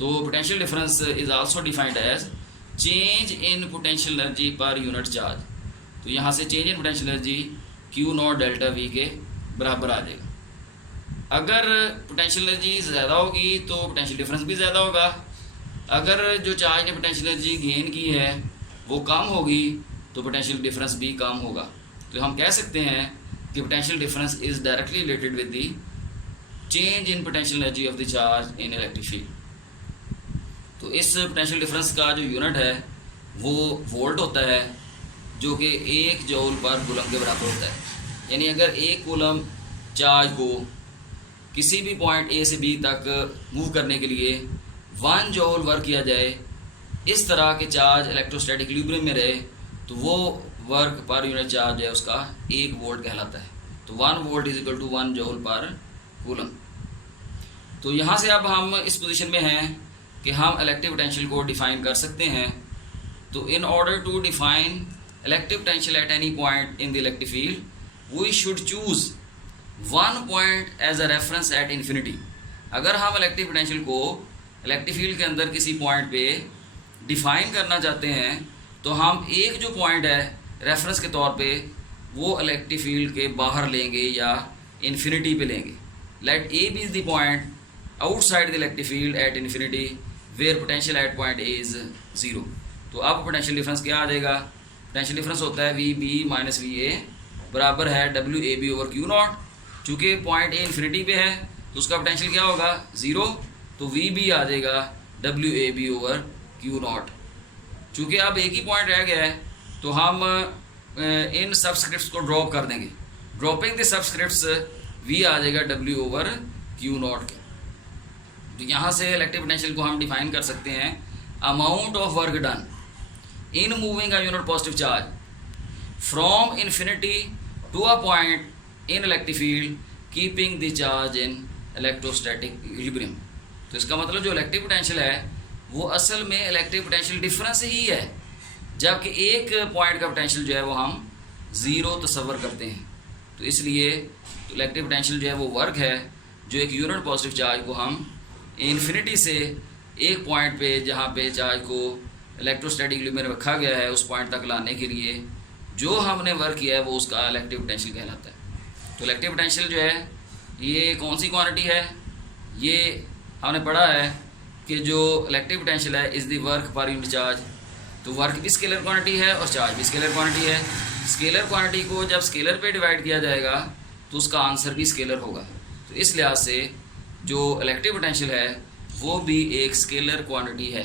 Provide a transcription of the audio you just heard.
तो potential difference is also defined as change in potential energy per unit charge. तो यहाँ से change in potential energy q naught delta V के बराबर आ जाएगा। अगर पोटेंशियल एनर्जी ज़्यादा होगी तो पोटेंशियल डिफरेंस भी ज़्यादा होगा, अगर जो चार्ज ने पोटेंशियल एनर्जी गेन की है वो कम होगी तो पोटेंशियल डिफरेंस भी कम होगा। तो हम कह सकते हैं कि potential difference is directly related with the change in potential energy of the charge in electric field. तो इस पोटेंशियल डिफरेंस का जो यूनिट है वो वोल्ट होता है, जो कि 1 जूल पर कूलम के बराबर होता है। यानी अगर 1 कूलम चार्ज को किसी भी पॉइंट ए से बी तक मूव करने के लिए 1 जूल वर्क किया जाए, इस तरह के चार्ज इलेक्ट्रोस्टैटिक इक्विलिब्रियम में रहे, तो वो वर्क पर यूनिट चार्ज है उसका 1 वोल्ट कहलाता है। तो 1 volt is equal to 1 joule per coulomb. तो यहाँ से अब हम इस पोजीशन में हैं कि हम इलेक्ट्रिक पोटेंशियल को डिफाइन कर सकते हैं। तो in order to define electric potential at any point in the electric field we should choose 1 point as a reference at infinity. अगर हम इलेक्ट्रिक पोटेंशियल को इलेक्ट्रिक फील्ड के अंदर किसी पॉइंट पे डिफाइन करना चाहते हैं तो हम एक जो पॉइंट है रेफरेंस के तौर पे वो इलेक्ट्रिक फील्ड के बाहर लेंगे या इन्फिनिटी पे लेंगे। Let A B is the point outside the electric field at infinity where potential at point A is 0। तो अब पोटेंशियल डिफरेंस क्या आ जाएगा? पोटेंशियल डिफरेंस होता है V B minus V A बराबर है W A B over q naught. चूँकि point A infinity पे है तो उसका पोटेंशियल क्या होगा? 0। तो वी बी आ जाएगा W A B over q naught. चूँकि अब एक ही पॉइंट रह गया है तो हम इन सबस्क्रिप्ट्स को ड्रॉप कर देंगे। ड्रॉपिंग द सबस्क्रिप्ट्स वी आ जाएगा डब्ल्यू ओवर क्यू नॉट के। तो यहाँ से इलेक्ट्रिक पोटेंशियल को हम डिफाइन कर सकते हैं amount of work done in moving a unit positive charge from infinity to a point in electric field keeping the charge in electrostatic equilibrium. तो इसका मतलब जो इलेक्ट्रिक पोटेंशियल है वो असल में इलेक्ट्रिक पोटेंशियल डिफरेंस ही है, जबकि एक पॉइंट का पोटेंशियल जो है वो हम 0 तस्वर करते हैं। तो इसलिए तो इलेक्ट्रिक पोटेंशियल जो है वो वर्क है जो एक यूनिट पॉजिटिव चार्ज को हम इन्फिनिटी से एक पॉइंट पे जहाँ पे चार्ज को इलेक्ट्रोस्टैटिक इक्विलिब्रियम में रखा गया है उस पॉइंट तक लाने के लिए जो हमने वर्क किया है वो उसका इलेक्ट्रिक पोटेंशियल कहलाता है। तो इलेक्ट्रिक पोटेंशियल जो है ये कौन सी क्वांटिटी है? ये हमने पढ़ा है कि जो इलेक्ट्रिक पोटेंशियल है इज़ द वर्क पर यूनिट चार्ज। तो वर्क भी स्केलर क्वांटिटी है और चार्ज भी स्केलर क्वांटिटी है। स्केलर क्वांटिटी को जब स्केलर पे डिवाइड किया जाएगा तो उसका आंसर भी स्केलर होगा। तो इस लिहाज से जो इलेक्ट्रिक पोटेंशियल है वो भी एक स्केलर क्वांटिटी है।